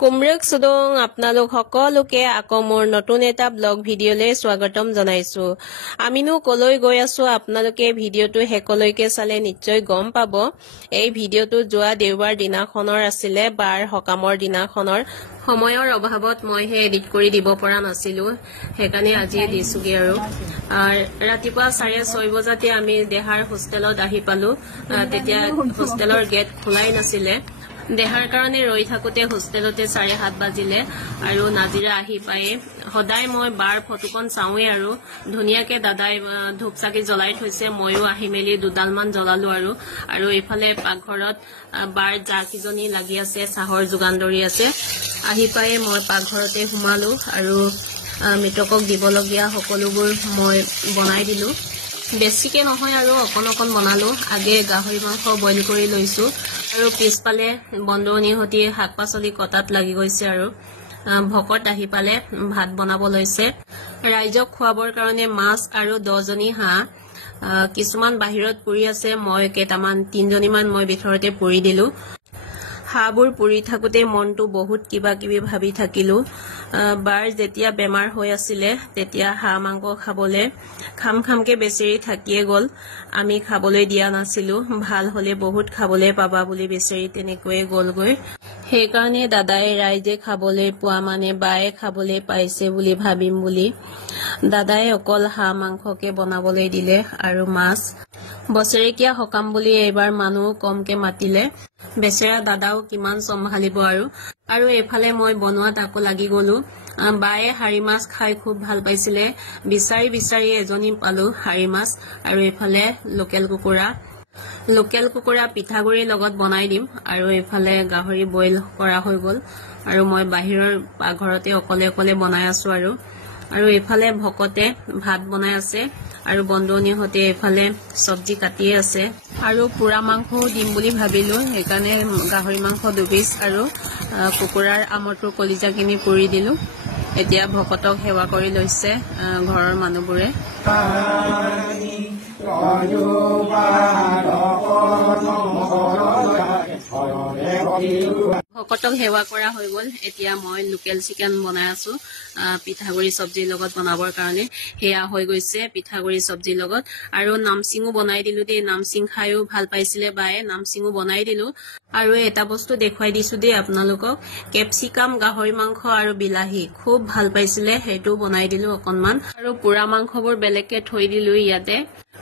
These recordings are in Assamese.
কুমৰক সুদং আপোনালোক সকলোকে আকৌ মোৰ নতুন এটা ব্লগ ভিডিঅ'লৈ স্বাগতম জনাইছো। আমিনো কলৈ গৈ আছো আপোনালোকে ভিডিঅ'টো হেকলৈকে চালে নিশ্চয় গম পাব। এই ভিডিঅ'টো যোৱা দেওবাৰ দিনাখনৰ আছিলে, বাৰ সকামৰ দিনাখনৰ। সময়ৰ অভাৱত মই এডিট কৰি দিব পৰা নাছিলো, সেইকাৰণে আজি দিছোগে। আৰু ৰাতিপুৱা 6:30 বজাতে আমি দেহাৰ হোষ্টেলত আহি পালো। তেতিয়া হোষ্টেলৰ গেট খোলাই নাছিলে। দেহাৰ কাৰণে ৰৈ থাকোতে হোষ্টেলতে 7:30 বাজিলে আৰু নাজিৰা আহি পায়ে সদায় মই বাৰ ফটোখন চাওঁৱে আৰু ধুনীয়াকে দাদাই ধূপচাকি জ্বলাই থৈছে। ময়ো আহি মেলি দুডালমান জ্বলালো আৰু এইফালে পাকঘৰত বাৰ জাকিজনী লাগি আছে, চাহৰ যোগান ধৰি আছে। আহি পায়ে মই পাকঘৰতে সোমালো আৰু মৃতকক দিবলগীয়া সকলোবোৰ মই বনাই দিলো। বেছিকে নহয় আৰু অকণ বনালো। আগে গাহৰি মাংস বইল কৰি লৈছো আৰু পিছফালে বন্ধুৱনীৰ সৈতে শাক পাচলি কটাত লাগি গৈছে আৰু ভকত আহি পালে ভাত বনাব লৈছে। ৰাইজক খুৱাবৰ কাৰণে মাছ আৰু 10জনী হাঁহ কিছুমান বাহিৰত পৰি আছে। মই কেইটামান 3জনীমান মই ভিতৰতে পৰি দিলো। হাঁহবোৰ পুৰি থাকোতে মনটো বহুত কিবা কিবি ভাবি থাকিলো। বাৰ যেতিয়া বেমাৰ হৈ আছিলে তেতিয়া হাঁহ মাংস খাবলে খামকে বেচেৰি থাকিয়ে গল। আমি খাবলৈ দিয়া নাছিলো, ভাল হলে বহুত খাবলৈ পাবা বুলি বেচেৰি তেনেকৈয়ে গলগৈ। সেইকাৰণে দাদাই ৰাইজে খাবলৈ পোৱা মানে বায়ে খাবলৈ পাইছে বুলি ভাবিম বুলি দাদাই অকল হাঁহ মাংসকে বনাবলৈ দিলে আৰু মাছ। বছৰেকীয়া সকাম বুলি এইবাৰ মানুহ কমকে মাতিলে। বেচেৰা দাদাও কিমান চম্ভালিব আৰু এইফালে মই বনোৱাত আকৌ লাগি গলো। বায়ে হাৰি মাছ খাই খুব ভাল পাইছিলে। বিচাৰি এজনী পালো হাৰি মাছ। আৰু এইফালে লোকেল কুকুৰা পিঠাগুড়িৰ লগত বনাই দিম। আৰু এইফালে গাহৰি বইল কৰা হৈ গল আৰু মই বাহিৰৰ পাকঘৰতে অকলে বনাই আছো আৰু এইফালে ভকতে ভাত বনাই আছে আৰু বন্ধুৱনীৰ সৈতে এইফালে চব্জি কাটিয়ে আছে। আৰু পোৰা মাংসও দিম বুলি ভাবিলো, সেইকাৰণে গাহৰি মাংস 2 পিচ আৰু কুকুৰাৰ আমৰটোৰ কলিজাখিনি পুৰি দিলো। এতিয়া ভকতক সেৱা কৰি লৈছে ঘৰৰ মানুহবোৰে। ভকতক সেৱা কৰা হৈ গল। এতিয়া মই লোকেল চিকেন বনাই আছো পিঠাগুড়ি চব্জিৰ লগত বনাবৰ কাৰণে। সেয়া হৈ গৈছে পিঠাগুড়ি চব্জিৰ লগত। আৰু নামচিঙো বনাই দিলো দেই। নামচিং খাইও ভাল পাইছিলে বায়ে, নামচিঙো বনাই দিলো। আৰু এটা বস্তু দেখুৱাই দিছো দেই আপোনালোকক, কেপচিকাম, গাহৰি মাংস আৰু বিলাহী খুব ভাল পাইছিলে, সেইটো বনাই দিলো অকনমান। আৰু পোৰা মাংসবোৰ বেলেগকে থৈ দিলো ইয়াতে।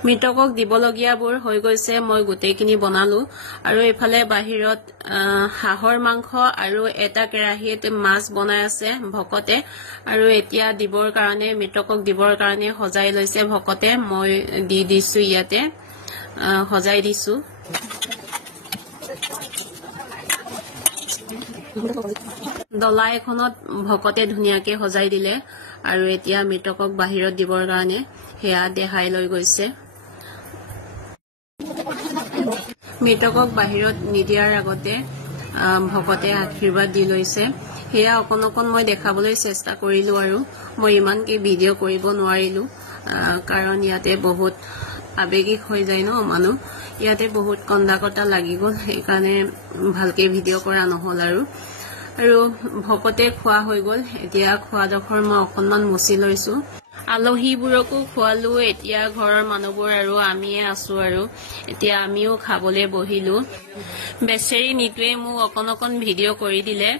মৃতকক দিবলগীয়াবোৰ হৈ গৈছে, মই গোটেইখিনি বনালো। আৰু এইফালে বাহিৰত হাঁহৰ মাংস আৰু এটা কেৰাহীত মাছ বনাই আছে ভকতে। আৰু এতিয়া দিবৰ কাৰণে মৃতকক দিবৰ কাৰণে সজাই লৈছে ভকতে। মই দি দিছো ইয়াতে, সজাই দিছো। ডলা এখনত ভকতে ধুনীয়াকে সজাই দিলে আৰু এতিয়া মৃতকক বাহিৰত দিবৰ কাৰণে সেয়া দেখাই লৈ গৈছে। মৃতকক বাহিৰত নিদিয়াৰ আগতে ভকতে আশীৰ্বাদ দি লৈছে। সেয়া অকণ মই দেখাবলৈ চেষ্টা কৰিলো আৰু মই ইমানকে ভিডিঅ' কৰিব নোৱাৰিলো, কাৰণ ইয়াতে বহুত আৱেগিক হৈ যায় ন মানুহ। ইয়াতে বহুত কন্দা কটা লাগি গল, সেইকাৰণে ভালকে ভিডিঅ' কৰা নহল আৰু ভকতে খোৱা হৈ গল। এতিয়া খোৱাডোখৰ মই অকনমান মুচি লৈছো। আলহীবোৰকো খোৱালো। এতিয়া ঘৰৰ মানুহবোৰ আৰু আমিয়ে আছো আৰু এতিয়া আমিও খাবলৈ বহিলো। বেচেৰি নিতুৱে মোক অকণ ভিডিঅ' কৰি দিলে।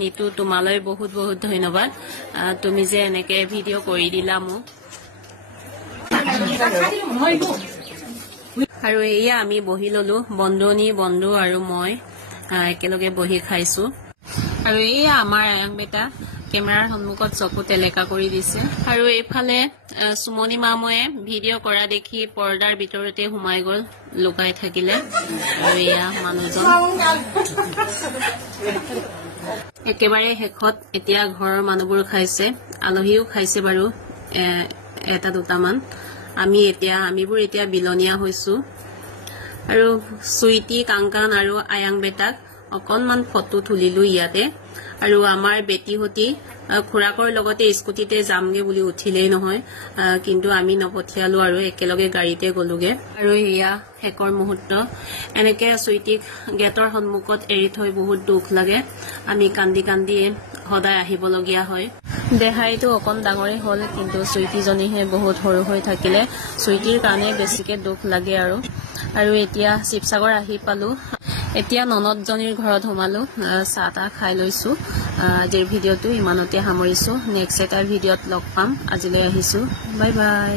নিতু তোমালৈ বহুত ধন্যবাদ, তুমি যে এনেকে ভিডিঅ' কৰি দিলা মোক। আৰু এয়া আমি বহি ললো, বন্ধু আৰু মই একেলগে বহি খাইছো। আৰু এয়া আমাৰ আয়াং বেটা কেমেৰাৰ সন্মুখত চকু টেলেকা কৰি দিছে। আৰু এইফালে সুমনি মাময়ে ভিডিঅ' কৰা দেখি পৰ্দাৰ ভিতৰতে সোমাই গল, লুকাই থাকিলে। আৰু এয়া মানুহজন একেবাৰে শেষত এতিয়া ঘৰৰ মানুহবোৰ খাইছে, আলহীও খাইছে বাৰু এটা দুটামান। আমিবোৰ এতিয়া বিলনীয়া হৈছো। আৰু চুইটি, কাংকান আৰু আয়াং বেটাক অকনমান ফটো তুলিলো ইয়াতে। আৰু আমাৰ বেটিহতি খুৰাকৰ লগতে স্কুটিতে যামগে বুলি উঠিলেই নহয়, কিন্তু আমি নপঠিয়ালো আৰু একেলগে গাড়ীতে গলোগে। আৰু এয়া শেষৰ মুহূৰ্ত। এনেকে চুইটিক গেটৰ সন্মুখত এৰি থৈ বহুত দুখ লাগে। আমি কান্দি কান্দি সদায় আহিবলগীয়া হয় দেহাইটো অকণ ডাঙৰে হ'ল কিন্তু চুইটিজনীহে বহুত সৰু হৈ থাকিলে চুইটিৰ কাৰণে বেছিকে দুখ লাগে আৰু এতিয়া শিৱসাগৰ আহি পালো এতিয়া ননদজনীৰ ঘৰত সোমালো চাহ তাহ খাই লৈছো আজিৰ ভিডিঅ'টো ইমানতে সামৰিছো নেক্সট এটা ভিডিঅ'ত লগ পাম আজিলৈ আহিছো বাই বাই